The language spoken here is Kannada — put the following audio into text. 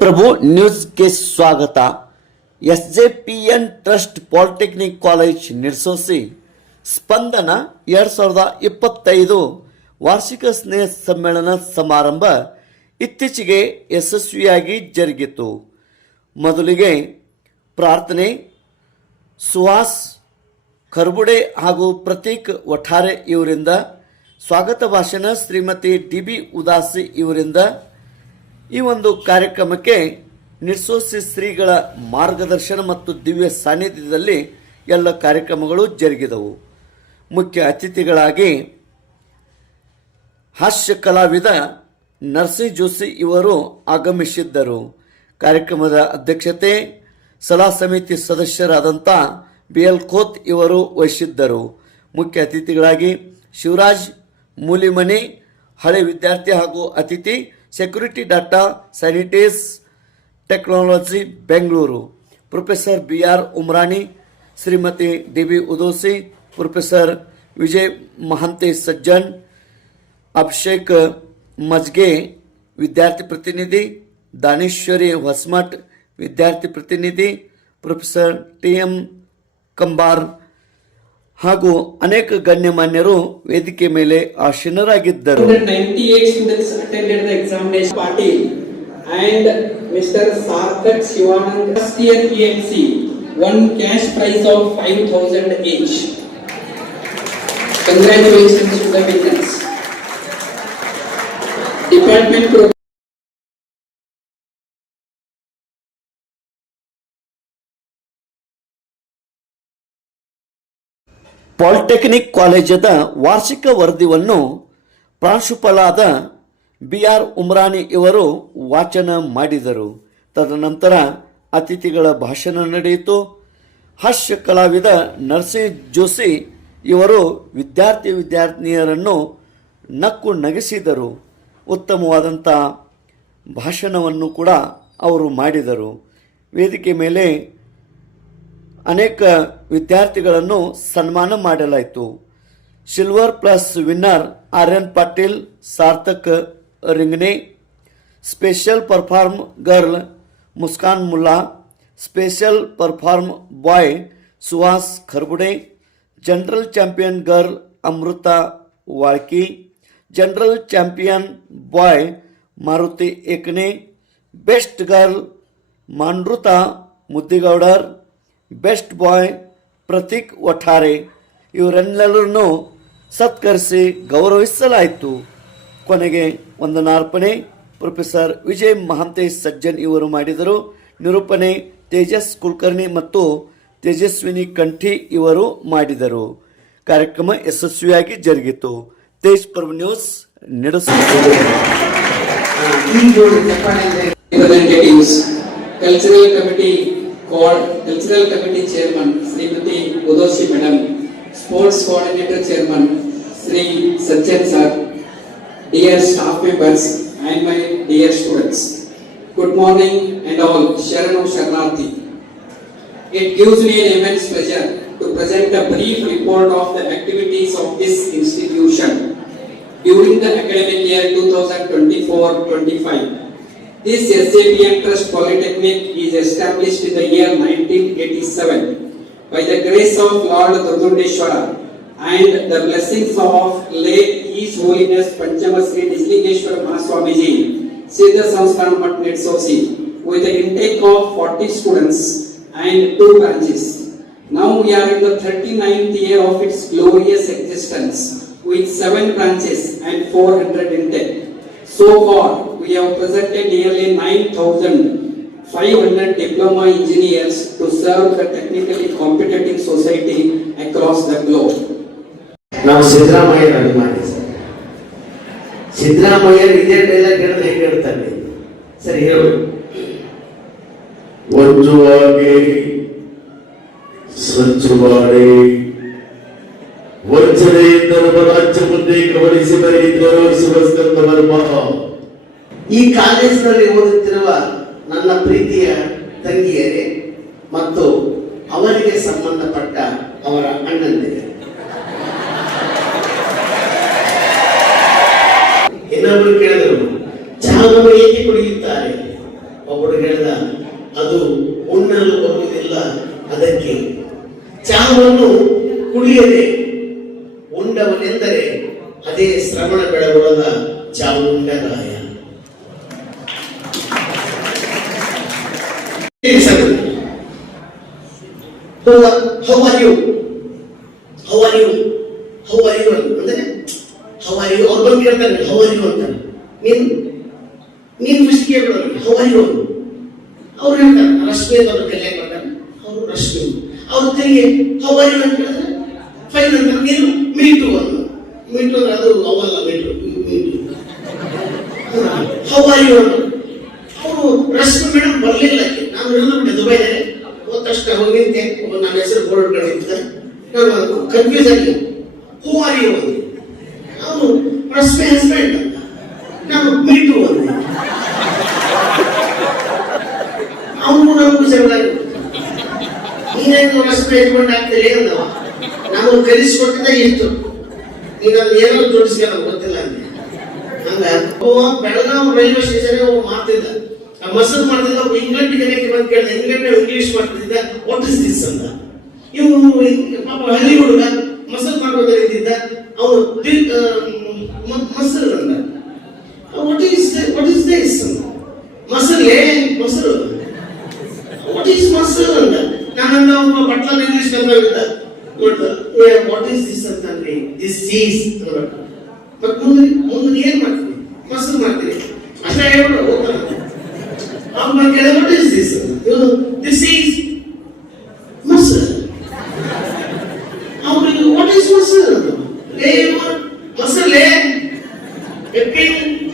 ಪ್ರಭು ನ್ಯೂಸ್ಗೆ ಸ್ವಾಗತ. S J P N trust polytechnic college ನಿರ್ಸೋಸಿ. Spandana ಎರಡು ಸಾವಿರದ ಇಪ್ಪತ್ತೈದು ವಾರ್ಷಿಕ ಸ್ನೇಹ ಸಮ್ಮೇಳನ ಸಮಾರಂಭ ಇತ್ತೀಚೆಗೆ ಯಶಸ್ವಿಯಾಗಿ ಜರುಗಿತು. ಮೊದಲಿಗೆ ಪ್ರಾರ್ಥನೆ, ಸುಹಾಸ್ ಖರ್ಬುಡೆ ಹಾಗೂ ಪ್ರತೀಕ್ ವಠಾರೆ ಇವರಿಂದ ಸ್ವಾಗತ ಭಾಷಣ ಶ್ರೀಮತಿ ಡಿ ಬಿ ಉದಾಸಿ ಇವರಿಂದ ಈ ಒಂದು ಕಾರ್ಯಕ್ರಮಕ್ಕೆ ನಿರ್ಸೋಸಿ ಶ್ರೀಗಳ ಮಾರ್ಗದರ್ಶನ ಮತ್ತು ದಿವ್ಯ ಸಾನ್ನಿಧ್ಯದಲ್ಲಿ ಎಲ್ಲ ಕಾರ್ಯಕ್ರಮಗಳು ಜರುಗಿದವು. ಮುಖ್ಯ ಅತಿಥಿಗಳಾಗಿ ಹಾಸ್ಯ ಕಲಾವಿದ ನರ್ಸಿ ಜೋಶಿ ಇವರು ಆಗಮಿಸಿದ್ದರು. ಕಾರ್ಯಕ್ರಮದ ಅಧ್ಯಕ್ಷತೆ ಸಲಹಾ ಸಮಿತಿ ಸದಸ್ಯರಾದಂಥ ಬಿ ಎಲ್ ಖೋತ್ ಇವರು ವಹಿಸಿದ್ದರು. ಮುಖ್ಯ ಅತಿಥಿಗಳಾಗಿ ಶಿವರಾಜ್ ಮೂಲಿಮನಿ, ಹಳೆ ವಿದ್ಯಾರ್ಥಿ ಹಾಗೂ ಅತಿಥಿ security data sanitize technology Bengaluru professor B R Umrani Shrimati Devi Udosi professor Vijay Mahante Sajjan Abhishek Majage विद्यार्थी प्रतिनिधि दानेश्वरी वसमट विद्यार्थी प्रतिनिधि प्रोफेसर टी एम कंबार ಹಾಗೂ ಅನೇಕ ಗಣ್ಯಮಾನ್ಯರು ವೇದಿಕೆ ಮೇಲೆ ಆಸೀನರಾಗಿದ್ದರು 198 students attended the examination party and Mr. Sarthak Shivanand first year PMC won cash prize of 5000 each. Congratulations to the winners. Department polytechnic ಕಾಲೇಜದ ವಾರ್ಷಿಕ ವರದಿಯನ್ನು ಪ್ರಾಂಶುಪಾಲಾದ ಬಿ ಆರ್ ಉಮ್ರಾನಿ ಇವರು ವಾಚನ ಮಾಡಿದರು. ತದನಂತರ ಅತಿಥಿಗಳ ಭಾಷಣ ನಡೆಯಿತು. ಹಾಸ್ಯ ಕಲಾವಿದ ನರಸಿಂಹ ಜೋಶಿ ಇವರು ವಿದ್ಯಾರ್ಥಿ ವಿದ್ಯಾರ್ಥಿನಿಯರನ್ನು ನಕ್ಕು ನಗಿಸಿದರು. ಉತ್ತಮವಾದಂಥ ಭಾಷಣವನ್ನು ಕೂಡ ಅವರು ಮಾಡಿದರು. ವೇದಿಕೆ ಮೇಲೆ ಅನೇಕ ವಿದ್ಯಾರ್ಥಿಗಳನ್ನು ಸನ್ಮಾನ ಮಾಡಲಾಯಿತು silver plus winner Aryan Patil Sarthak Ringne special perform girl Muskan Mulla special perform boy Suhas Kharbude general champion girl Amrita Walki general champion boy Maruti Ekane best girl Manruta Muddigoudar best boy Prateek ಒಠಾರೆ ಇವರೆಲ್ಲರನ್ನು ಸತ್ಕರಿಸಿ ಗೌರವಿಸಲಾಯಿತು. ಕೊನೆಗೆ ವಂದನಾರ್ಪಣೆ. ಪ್ರೊಫೆಸರ್ ವಿಜಯ್ ಮಹಾಂತೇಶ್ ಸಜ್ಜನ್ ಇವರು ಮಾಡಿದರು. ನಿರೂಪಣೆ ತೇಜಸ್ ಕುಲಕರ್ಣಿ ಮತ್ತು ತೇಜಸ್ವಿನಿ ಕಂಠಿ ಇವರು ಮಾಡಿದರು. ಕಾರ್ಯಕ್ರಮ ಯಶಸ್ವಿಯಾಗಿ ಜರುಗಿತು. ತೇಜ್ ಪ್ರಭು ನ್ಯೂಸ್ ನಡೆಸುತ್ತಿದೆ representatives, cultural committee, co- cultural committee chairman, Srimati Udoshi Madam, sports coordinator chairman, Sri Sachin sir, dear staff members and my dear students. Good morning and all, Sharanam Sharanarthi. It gives me an immense pleasure to present a brief report of the activities of this institution during the academic year 2024-25. This SAPM Trust Polytechnic is established in the year 1987 by the grace of Lord Durgundeshwara and the blessings of late His Holiness Panchama Sri Nijlingeshwara Mahaswamiji, Siddha Sansthan Mat Netsosi, with an intake of 40 students and two branches. Now we are in the 39th year of its glorious existence with seven branches and 400 intake. So far, we have presented nearly 9,500 diploma engineers to serve the technically competent society across the globe. ನಾವು ಸಿದ್ದರಾಮಯ್ಯರ ಅಭಿಮಾನಿ ಸರ್ ಸಿದ್ದರಾಮಯ್ಯ ಇದೇ ಡೈಲಾಗ್ ಹೇಳಿದ್ರೆ ಹೇಗೆ ಹೇಳ್ತಾನೆ ಸರಿ ಹೇಳು ವಂಚುವಾಗಿ ಸ್ವಚ್ಛವಾಡಿ ವಂಚನೆಯಿಂದ ನಮ್ಮ ರಾಜ್ಯ ಮುಂದೆ ಗಮನಿಸಿ ಬರೆಯಿದ್ದರು ಶಿವಸ್ಕಂದ ವರ್ಮ ಈ ಕಾಲೇಜಿನಲ್ಲಿ ಓದುತ್ತಿರುವ ನನ್ನ ಪ್ರೀತಿಯ ತಂಗಿಯರೇ ಮತ್ತು ಅವರಿಗೆ ಸಂಬಂಧಪಟ್ಟ ಅವರ ಅಣ್ಣಂದಿರೇ. ಇನ್ನೊಬ್ರು ಕೇಳಿದರು ಚಹಾವನ್ನು ಏಕೆ ಕುಡಿಯುತ್ತಾರೆ? ಒಬ್ಬರು ಹೇಳಿದ, ಅದು ಉಣ್ಣಲು ಬರುವುದಿಲ್ಲ ಅದಕ್ಕೆ ಚಹಾವನ್ನು ಕುಡಿಯದೆ ಉಂಡವನೆಂದರೆ ಅದೇ ಶ್ರವಣ ಬೆಳಗೊಳದ how are you how are you how are you ಅಂದ್ರೆ ಹೌ ಆರ್ ಯು ಅವ್ರು ಬಂದು ಕೇಳ್ತಾರೆ ಹೌ ಆರ್ ಯು ಅಂತ ನೀನು ನೀನು ಫಸ್ಟ್ ಕೇಳ್ಬಿಡೋರು ಹೌ ಆರ್ ಯು ಅವ್ರು ಹೇಳ್ತಾರೆ ರಶ್ಮಿ ಅಂತ ಅವ್ರ ಕಲ್ಯಾಣ ಮಾಡ್ತಾರೆ ಅವರು ರಶ್ಮಿ ಅವ್ರ ತೆರಿಗೆ ಹೌ ಆರ್ ಯು ಅಂತ ಫೈನ್ ಅಂತ ನೀನು ಮೀಟು ಅಂತ ಮೀಟು ಅಂದ್ರೆ ಅದು ಅವಲ್ಲ me too me too how are you ಅಂತ ಅವರು ರಶ್ಮಿ ಮೇಡಮ್ ಬರಲಿಲ್ಲ ನಾನು ಇಳಿದ್ಬಿಟ್ಟೆ ದುಬೈನಲ್ಲಿ ಹೋದ ತಕ್ಷಣ ಹೋಗಿ ನಿಂತೆ ಒಬ್ಬ ನನ್ನ ಹೆಸರು ಕಳಿಸಿದ್ದೆ ನಾನು ಕನ್ಫ್ಯೂಸ್ ಆಗಿ ಹೂ ಆರ್ ಯು ಅವನು ರಶ್ಮಿ ಹಸ್ಬೆಂಡ್ ನಾನು ಮೀಟು ಅಂದೆ ಅವನು ನಮಗೂ ಜಗಳ ನೀನೇನು ರಶ್ಮಿ ಹಸ್ಬೆಂಡ್ ಆಗ್ತೀರಿ ಅಂದವ ನಾನು ಕಲಿಸ್ಕೊಟ್ಟಿದ್ದ ಇತ್ತು ನೀನು ಅದು ಏನೋ ಜೋಡಿಸ್ಕೊಳ್ಳೋ ಗೊತ್ತಿಲ್ಲ ಅಂದೆ ಹಂಗ ಒಬ್ಬ ಬೆಳಗಾವ್ ರೈಲ್ವೆ ಸ್ಟೇಷನ್ ಅವ ಮಾಡ್ತಿದ್ದ ಮಸದ್ ಮಾಡ್ತಿದ್ದ ಇಂಗ್ಲೆಂಡ್ ಕನೆಕ್ಟ್ ಬಂದು ಕೇಳಿದ ಇಂಗ್ಲೆಂಡ್ ಇಂಗ್ಲಿಷ್ ಮಾಡ್ತಿದ್ದ ವಾಟ್ ಇಸ್ ದಿಸ್ ಅಂತ ಇವನು ಪಾಪ ಹಳ್ಳಿ ಹುಡುಗ ಮೊಸರು ಮಾಡ್ಬೇಕು ಇದ್ದಿದ್ದ ಅವನು ಮೊಸರು ಅಂದ what is what is this ಮಸರ್ಲೆ ಮೊಸರು ವಾಟ್ ಈಸ್ ಮೊಸರು ಅಂದ ನಾನಂದ ಒಬ್ಬ ಬಟ್ಲ ಇಂಗ್ಲಿಷ್ ಏ ವಾಟ್ ಈಸ್ ದಿಸ್ ಅಂತ ಅಂದ್ರೆ ದಿಸ್ ಈಸ್ ಮತ್ತೆ ಮತ್ ಮುಂದೆ ಮುಂದೆ ಏನ್ ಮಾಡ್ತೀನಿ ಮೊಸರು ಮಾಡ್ತೀನಿ ಅಷ್ಟೇ ಹೇಳ್ಬಿಟ್ಟು ಹೋಗ್ತಾನೆ ಅವ್ನು ಕೇಳಿದ ವಾಟ್ ಈಸ್ ದಿಸ್ ಇವನು